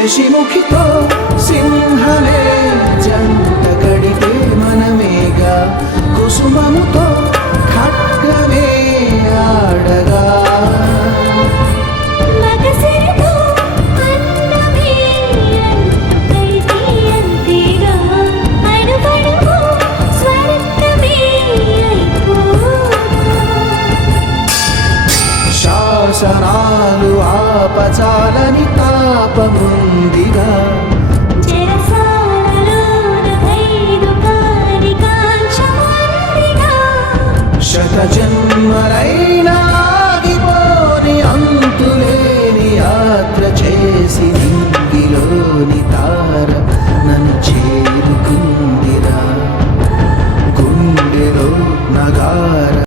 శశిముఖితో సింహమే జంట కడితే మనమేగా కుసుమముతో ఖడ్గమే ఆడగా శాసనాలు ఆపచాలని తాపముందిగా శత జన్మలైనా ఆగిపోని అంతులేని యాత్ర చేసి నింగిలోని తార నన్ను చేరుకుందిరా గుండెలో నగార